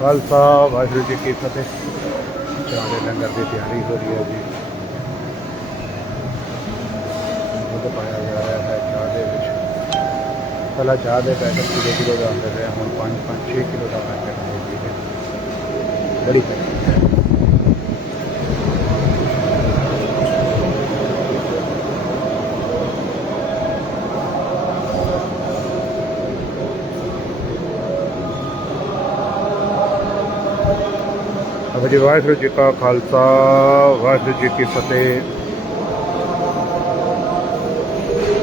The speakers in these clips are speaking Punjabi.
खालसा वाहिगुरू जी की फतेह। चाह के लंगर की तैयारी हो रही है जी। दुध पाया जा रहा है चाह के विच। पहला चाह के पैकेट किलो का आते रहे, हम 5-6 किलो का पैकेट हो गई है। बड़ी पैकेट है। अब जी वाहिगुरू जी का खालसा वाहिगुरू जी की फतेह।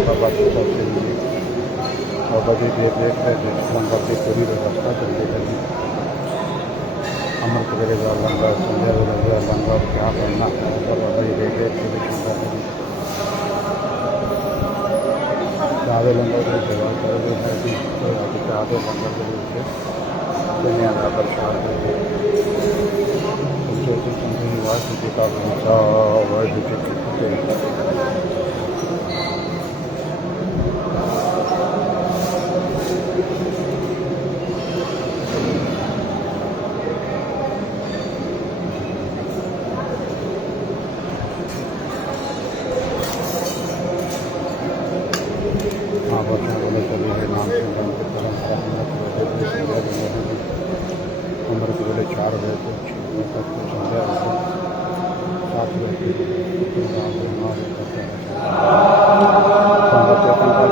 बाबा प्रताप सिंह जी बाबा जी देख रहे लंगर की पूरी व्यवस्था चल रही है जी। अमृत वेले का लंगर, संध्या वेले का लंगर, क्या करना है बाबा जी देख रहे थे लंगर है। चाहे लंगर की सेवा कर रहे हैं जी। चाहे लंगर के रूप से दुनिया का प्रसाद वाहिगुरू जी का खालसा वाहिगुरू जी की फतेह। महापुरुषों बोले चले हैं नाम संगम की परंपरा अमृत वेले 4 बजे से 6 बजे तक संध्या 7 बजे संगत चेतन का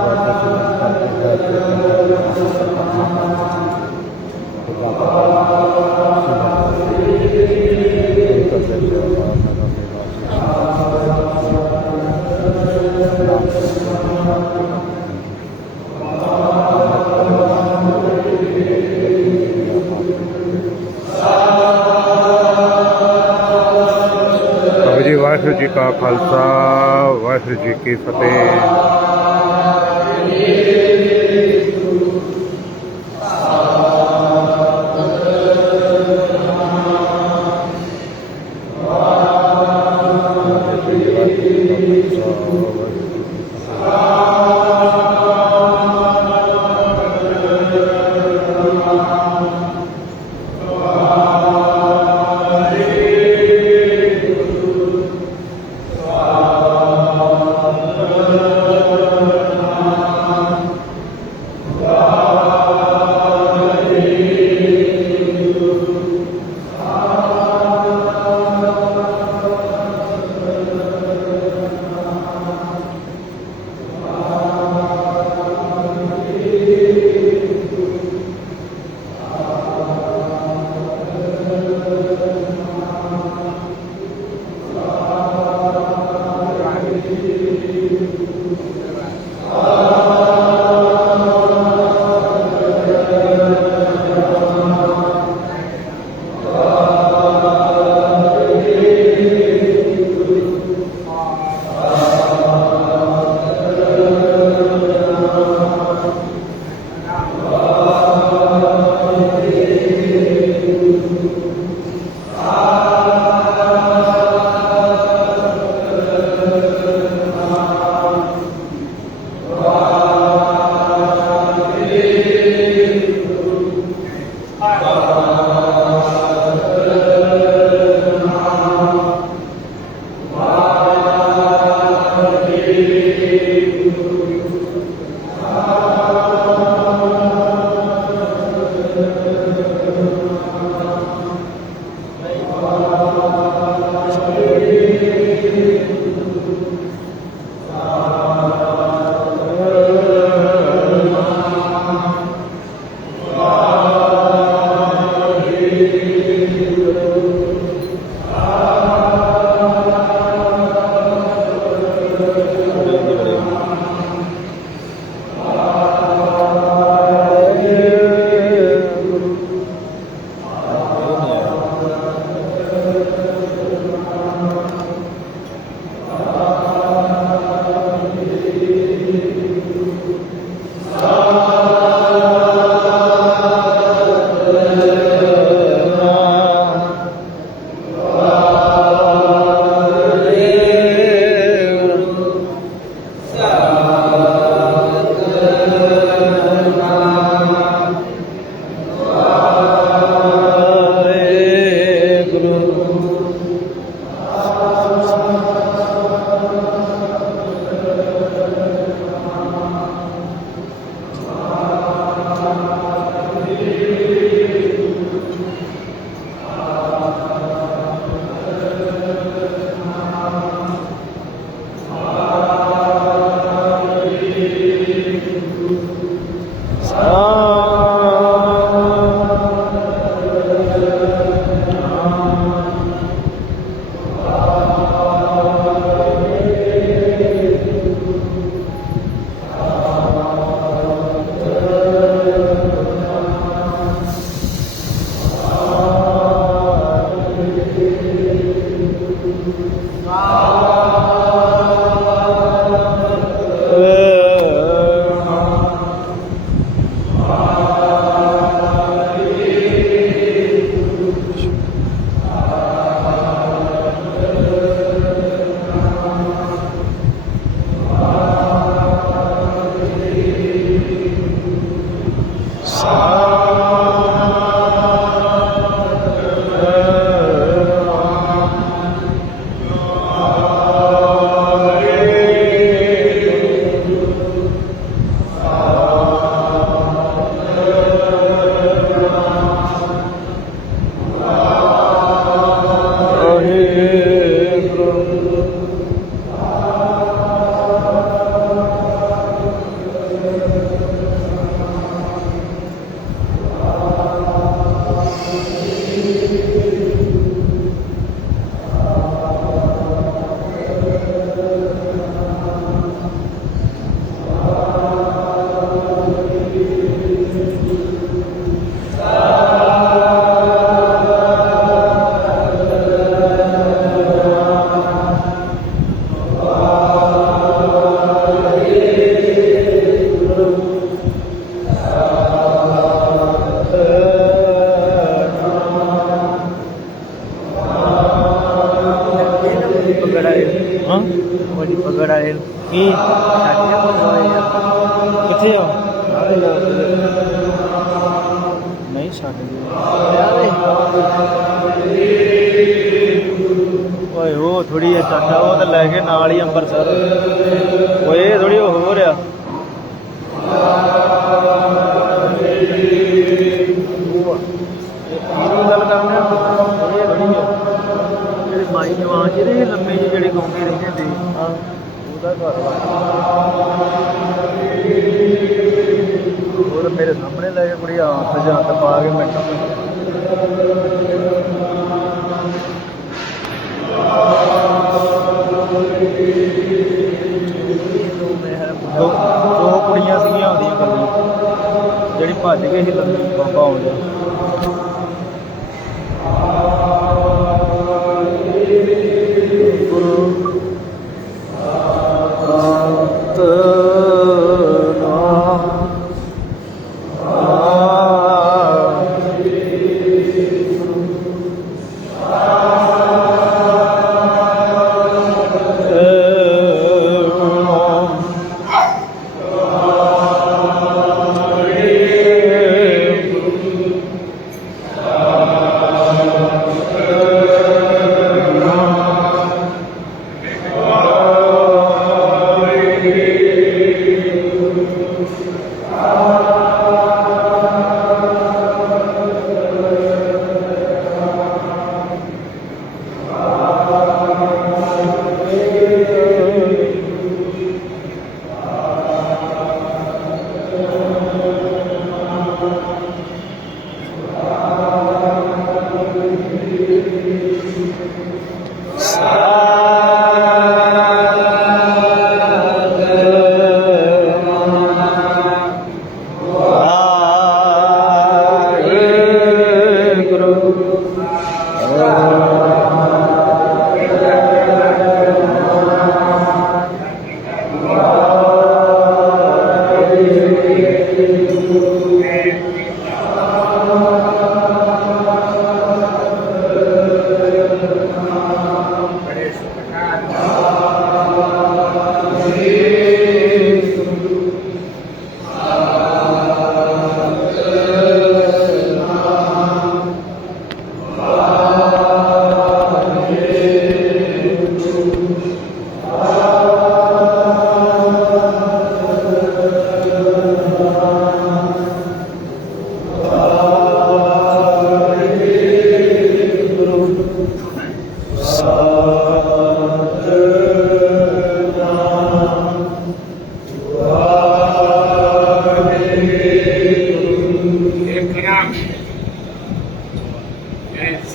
वाहिगुरू जी का खालसा वाहिगुरू जी की फतेह। ਵੱਡੀ ਪਕੜ ਆਏ ਕੀ ਸਾਡੀਆਂ ਪਕੜਾਏ ਯਾਰ ਕਿੱਥੇ ਆ ਆਲੇ ਨਹੀਂ ਛੱਡ ਗਏ ਓਏ ਉਹ ਥੋੜੀ ਚਾਚਾ ਉਹ ਤਾਂ ਲੈ ਕੇ ਨਾਲ ਹੀ ਅੰਮ੍ਰਿਤਸਰ ਓਏ ਥੋੜੀ ਹੋ ਰਿਹਾ ਗੱਲ ਕਰਨਾ ਇਹ ਥੋੜੀ ਜਿਹੜੇ ਮਾਈ ਜਵਾਨ ਜਿਹੜੇ ਲੰਮੇ ਜਿਹੇ ਜਿਹੜੇ ਗਾਉਂਦੇ ਰਹਿੰਦੇ ਹੁੰਦੇ ਉਹਦਾ ਘਰ ਉਹ ਮੇਰੇ ਸਾਹਮਣੇ ਲੈ ਕੇ ਕੁੜੀ ਹੱਥ ਜਾਂ ਹੱਥ ਪਾ ਕੇ ਮਿੰਟਾਂ ਦੋ ਕੁੜੀਆਂ ਸੀਗੀਆਂ ਉਹਦੀਆਂ ਕੱਲੀਆਂ ਜਿਹੜੀ ਭੱਜ ਗਈ ਸੀ ਲੰਮੀ ਬਾਬਾ ਆਉਂਦਾ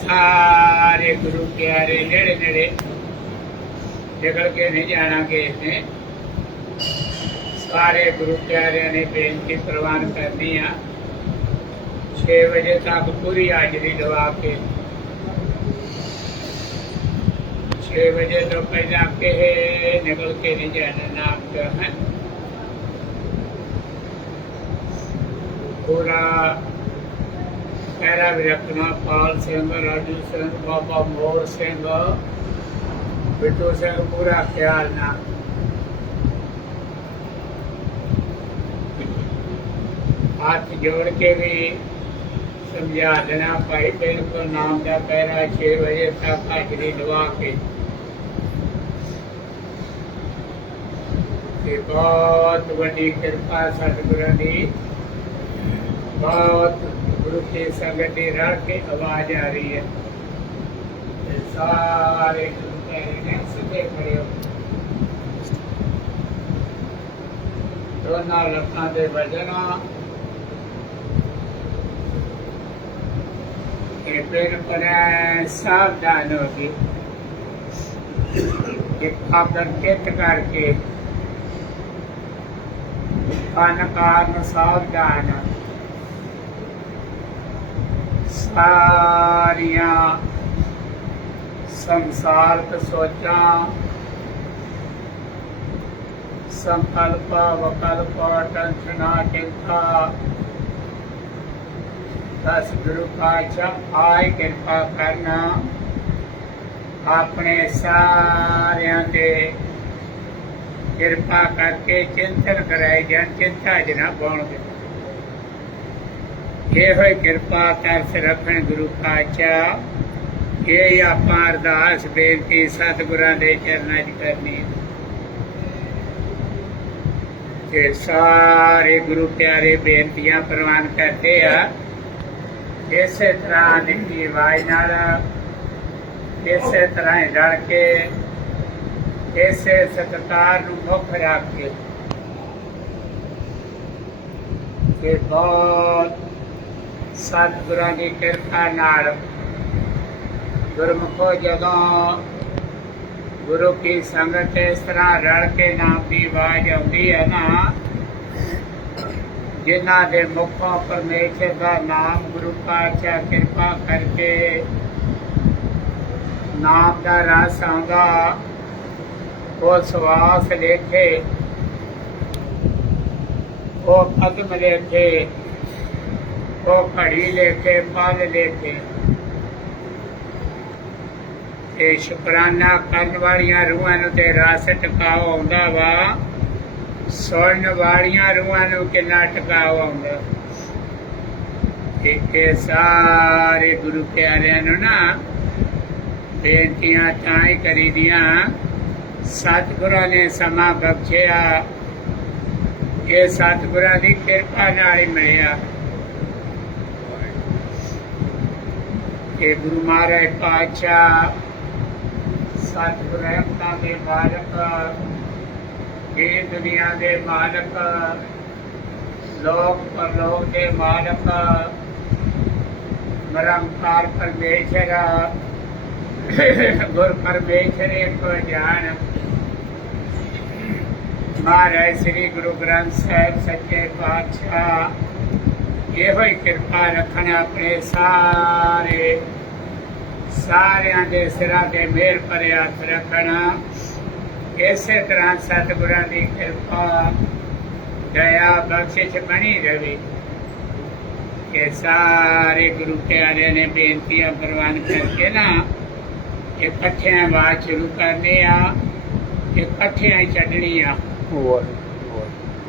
सारे गुरु प्यारे नेड़े नेड़े निकल के नहीं जाना कि इसने सारे गुरु प्यारे ने बेनती प्रवान करनी है 6 बजे तक पूरी हाजरी लगा के 6 बजे तो पहला के निकल के नहीं जाना नाम का है पूरा पैरा भी रखना पाल सिंह राजू सिंह बाबा मोर सिंह बिट्टू सिंह पूरा ख्याल ना हाथ जोड़ के भी समझा देना भाई बिल्कुल नाम का पैरा 6 बजे तक हाजरी लगा के बहुत बड़ी कृपा सतगुरु की बहुत गुरु की संगत रह के आवाज आ रही है सारे सीधे खड़े हो दोनों लखा के वजना पेड़ पर सावधान होगी कित करके कन कारण सावधान सारिया संसारक सोचा संकल्प वकल्प टेंशना चिंता दस गुरु पातशाह आए कृपा करना अपने सारिया के ਕਿਰਪਾ ਕਰਕੇ ਚਿੰਤਨ ਕਰਾਏ ਜਾਣ, ਚਿੰਤਾ ਚ ਨਾ ਪਾਉਣਗੇ। ਇਹੋ ਹੀ ਕਿਰਪਾ ਤਰਸ ਰੱਖਣ ਗੁਰੂ ਪਾਤਸ਼ਾਹ। ਇਹ ਆਪਾਂ ਅਰਦਾਸ ਬੇਨਤੀ ਸਤਿਗੁਰਾਂ ਦੇ ਚਰਨਾਂ 'ਚ ਕਰਨੀ ਕਿ ਸਾਰੇ ਗੁਰੂ ਪਿਆਰੇ ਬੇਨਤੀਆਂ ਪ੍ਰਵਾਨ ਕਰਦੇ ਆ। ਇਸੇ ਤਰ੍ਹਾਂ ਨਿੱਕੀ ਆਵਾਜ਼ ਨਾਲ, ਇਸੇ ਤਰ੍ਹਾਂ ਹੀ ਰਲ ਕੇ, ਇਸੇ ਸਤਿਕਾਰ ਨੂੰ ਮੁੱਖ ਰੱਖ ਕੇ ਕਿ ਬਹੁਤ ਸਤਿਗੁਰਾਂ ਦੀ ਕਿਰਪਾ ਨਾਲ ਗੁਰਮੁਖੋ ਜਦੋਂ ਗੁਰੂ ਕੀ ਸੰਗਤ ਇਸ ਤਰ੍ਹਾਂ ਰਲ ਕੇ ਨਾਮ ਦੀ ਆਵਾਜ਼ ਆਉਂਦੀ ਹੈ ਨਾ, ਜਿਨ੍ਹਾਂ ਦੇ ਮੁਖੋਂ ਪਰਮੇਸ਼ਰ ਦਾ ਨਾਮ ਗੁਰੂ ਪਾਤਸ਼ਾਹ ਕਿਰਪਾ ਕਰਕੇ ਨਾਮ ਦਾ ਰਸ ਆਉਂਦਾ, ਉਹ ਸਵਾਸ ਲੇਖੇ, ਉਹ ਕਦਮ ਲੇਖੇ, ਉਹ ਘੜੀ ਲੇਖੇ, ਪਲ ਲੇਖੇ। ਇਹ ਸ਼ੁਕਰਾਨਾ ਕਰਨ ਵਾਲੀਆਂ ਰੂਹਾਂ ਨੂੰ ਤੇ ਰਸ ਟਿਕਾਓ ਆਉਂਦਾ ਵਾ, ਸੁਣਨ ਵਾਲੀਆਂ ਰੂਹਾਂ ਨੂੰ ਕਿੰਨਾ ਟਿਕਾਓ ਆਉਂਦਾ। ਇਹ ਸਾਰੇ ਗੁਰੂ ਪਿਆਰਿਆਂ ਨੂੰ ਨਾ ਬੇਨਤੀਆਂ ਤਾਂ ਹੀ ਕਰੀਦੀਆਂ, ਸਤਿਗੁਰਾਂ ਨੇ ਸਮਾਂ ਬਖਸ਼ਿਆ, ਇਹ ਸਤਿਗੁਰਾਂ ਦੀ ਕਿਰਪਾ ਨਾਲ ਹੀ ਮਿਲਿਆ। ਇਹ ਗੁਰੂ ਮਹਾਰਾਜ ਪਾਤਸ਼ਾਹ ਸਤਿਗੁਰ ਰਹਿਮਤਾਂ ਦੇ ਮਾਲਕ, ਇਹ ਦੁਨੀਆ ਦੇ ਮਾਲਕ, ਲੋਕ ਪਰਲੋਕ ਦੇ ਮਾਲਕ, ਨਿਰੰਕਾਰ ਪਰਮੇਸ਼ਰ, ਗੁਰ ਪਰਮੇਸ਼ਰ ਇੱਕ ਜਾਣ। ਮਹਾਰਾਜ ਸ੍ਰੀ ਗੁਰੂ ਗ੍ਰੰਥ ਸਾਹਿਬ ਸੱਚੇ ਪਾਤਸ਼ਾਹ ਇਹੋ ਹੀ ਕਿਰਪਾ ਰੱਖਣ, ਆਪਣੇ ਸਾਰਿਆਂ ਦੇ ਸਿਰਾਂ ਤੇ ਮਿਹਰ ਭਰੇ ਹੱਥ ਰੱਖਣਾ। ਇਸੇ ਤਰ੍ਹਾਂ ਸਤਿਗੁਰਾਂ ਦੀ ਕਿਰਪਾ ਦਇਆ ਬਖਸ਼ਿਸ਼ ਬਣੀ ਰਹੇ ਕਿ ਸਾਰੇ ਗੁਰੂ ਪਿਆਰਿਆਂ ਨੇ ਬੇਨਤੀਆਂ ਪ੍ਰਵਾਨ ਕਰਕੇ ਨਾ ਇਕੱਠਿਆਂ ਆਵਾਜ਼ ਸ਼ੁਰੂ ਕਰਨੀ ਆ, ਇਕੱਠਿਆਂ ਹੀ ਛੱਡਣੀ ਆ।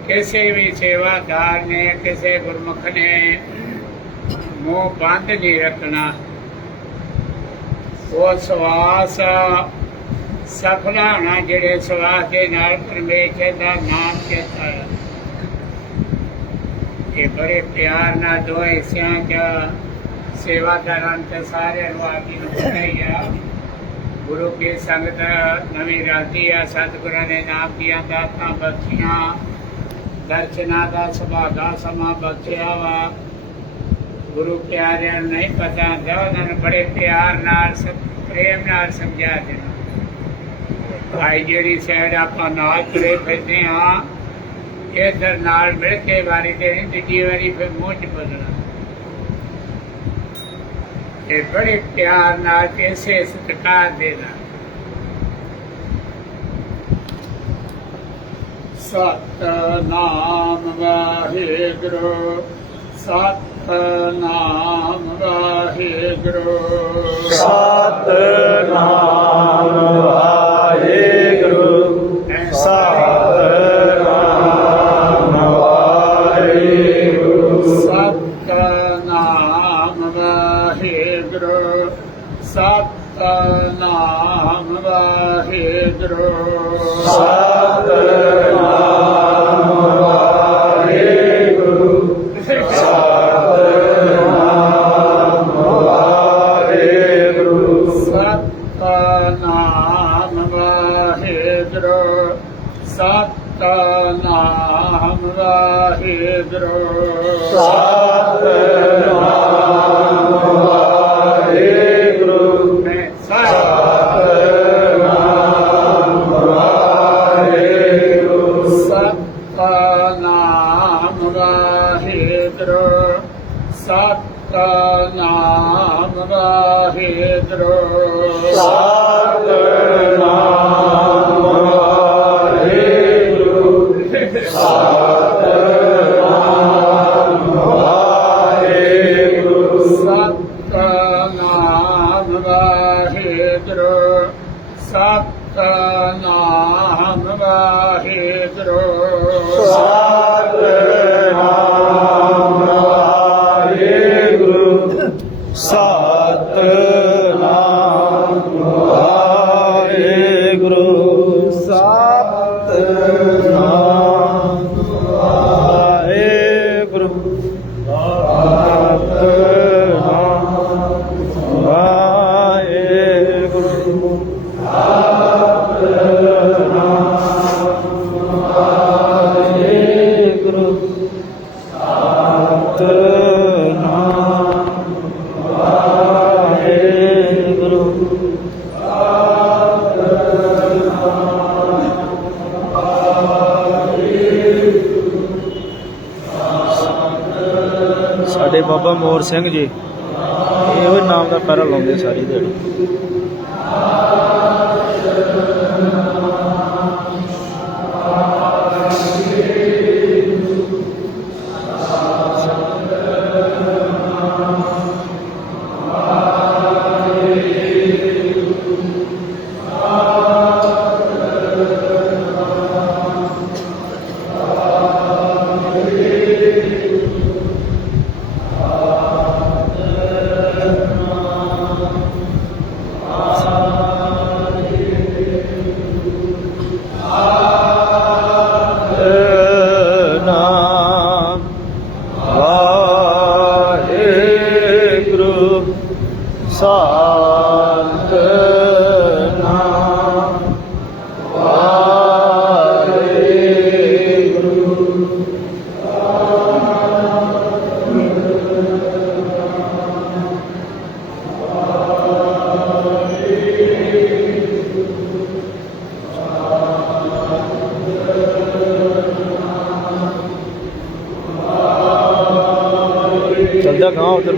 ਕਿਸੇ ਵੀ ਸੇਵਾਦਾਰ ਨੇ, ਕਿਸੇ ਗੁਰਮੁਖ ਨੇ ਮੂੰਹ ਬੰਦ ਨਹੀਂ ਰੱਖਣਾ। ਉਹ ਸਵਾਸ ਸਫਲਾ ਹੋਣਾ ਜਿਹੜੇ ਸਵਾਸ ਦੇ ਨਾਲ ਪਰਮੇਸ਼ਰ ਦਾ ਨਾਮ ਚੇਤਾ ਹੈ। ਇਹ ਬੜੇ ਪਿਆਰ ਨਾਲ ਦੋ ਹਿੱਸਿਆਂ 'ਚ ਸੇਵਾਦਾਰਾਂ ਤੇ ਸਾਰਿਆਂ ਨੂੰ ਆਪ ਨੂੰ ਬਤਾਈ ਆ। ਗੁਰੂ ਕੀ ਸੰਗਤ ਨਵੀਂ ਰਾਤੀ ਆ, ਸਤਿਗੁਰਾਂ ਨੇ ਨਾਮ ਦੀਆਂ ਦਾਤਾਂ ਬਖਸ਼ੀਆਂ, ਦਰਸ਼ਨਾਂ ਦਾ ਸੁਭਾਗਾ ਸਮਾਂ ਬਖਸ਼ਿਆ ਵਾ। ਗੁਰੂ ਪਿਆਰਿਆਂ ਨੂੰ ਨਹੀਂ ਪਤਾ ਹੁੰਦਾ, ਉਹਨਾਂ ਨੂੰ ਬੜੇ ਪਿਆਰ ਨਾਲ ਪ੍ਰੇਮ ਨਾਲ ਸਮਝਾ ਦੇਣਾ। ਭਾਈ ਜਿਹੜੀ ਸਾਈਡ ਆਪਾਂ ਨਾਲ ਤੁਰੇ ਫਿਰਦੇ ਹਾਂ, ਇੱਧਰ ਨਾਲ ਮਿਲ ਕੇ ਵਾਰੀ ਦੇਣੀ, ਦੂਜੀ ਵਾਰੀ ਫਿਰ ਮੂੰਹ 'ਚ ਬਦਲਣਾ। ਇਹ ਬੜੇ ਪਿਆਰ ਨਾਲ ਇਸੇ ਸਤਿਕਾਰ ਦੇਣਾ। ਸਤਿਨਾਮ ਵਾਹਿਗੁਰੂ, ਸਤਿਨਾਮ ਵਾਹਿਗੁਰੂ, ਸਤਿਨਾਮ ਵਾਹਿਗੁਰੂ, ਸਤਿਨਾਮ ਵਾਹਿਗੁਰੂ, ਸਤਿਨਾਮ ਵਾਹਿਗੁਰੂ, ਸਤਿਨਾਮ ਵਾਹਿਗੁਰੂ, ਸਤਿਨਾਮ ਵਾਹਿਗੁਰੂ, ਸਤਿਨਾਮ ਵਾਹਿਗੁਰੂ, ਸਤਿਨਾਮ ਵਾਹਿਗੁਰੂ, ਸਤਿਨਾਮ ਵਾਹਿਗੁਰੂ, ਸਤਿਨਾਮ ਵਾਹਿਗੁਰੂ, ਸਤਿਨਾਮ ਵਾਹਿਗੁਰੂ, ਸਤਿਨਾਮ ਵਾਹਿਗੁਰੂ, ਸਤਿਨਾਮ ਵਾਹਿਗੁਰੂ, ਸਤਿਨਾਮ ਵਾਹਿਗੁਰੂ, ਸਤਿਨਾਮ ਵਾਹਿਗੁਰੂ, ਵਾਹਿਗੁਰੂ ਸਤਿਨਾਮ ਵਾਹਿਗੁਰੂ ਸਤਿਨਾਮ ਵਾਹਿਗੁਰੂ ਸਤਿਨਾਮ ਵਾਹਿਗੁਰੂ ਸਤਿਨਾਮ ਵਾਹਿਗੁਰੂ ਸਾਡੇ ਬਾਬਾ ਮੋਰ ਸਿੰਘ ਜੀ ਇਹੋ ਹੀ ਨਾਮ ਦਾ ਪੈਰਾ ਲਾਉਂਦੇ ਸਾਰੀ ਦਿਹਾੜੀ। ਨਾਮ ਵਾਹਿਗੁਰੂ ਸਤਿਨਾਮ ਵਾਹਿਗੁਰੂ ਚੱਲਦਾ ਗਾਂ ਉਧਰ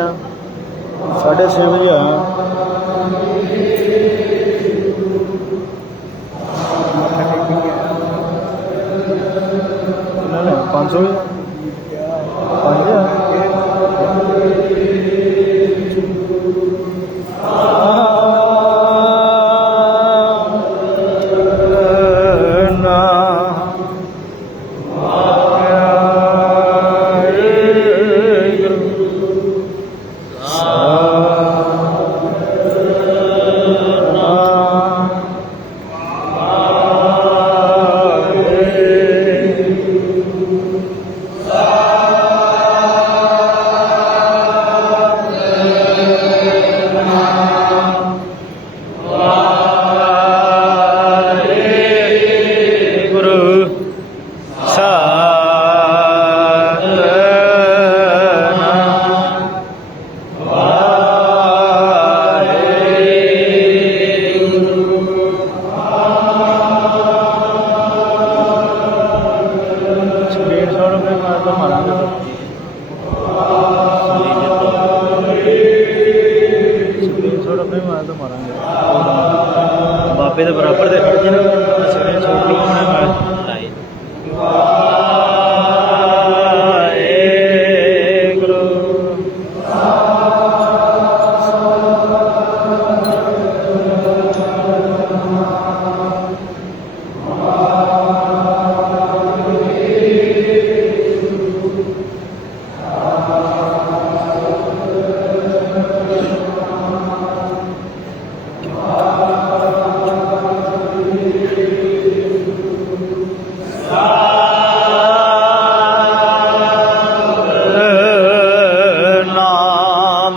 ਪਹੁੰਚਿਆ 6:30 ਵਜੇ ਆਇਆ ਇਹਨਾਂ ਨੇ 500 ਬਾਬੇ ਦੇ ਬਰਾਬਰ ਦੇ ਖੜ ਜੇ ਨਾ ਸਵੇਰੇ ਛੋੜ ਲਓ ਆਪਣੇ ਮੈਂ ਲਾਈ ਨਾਮ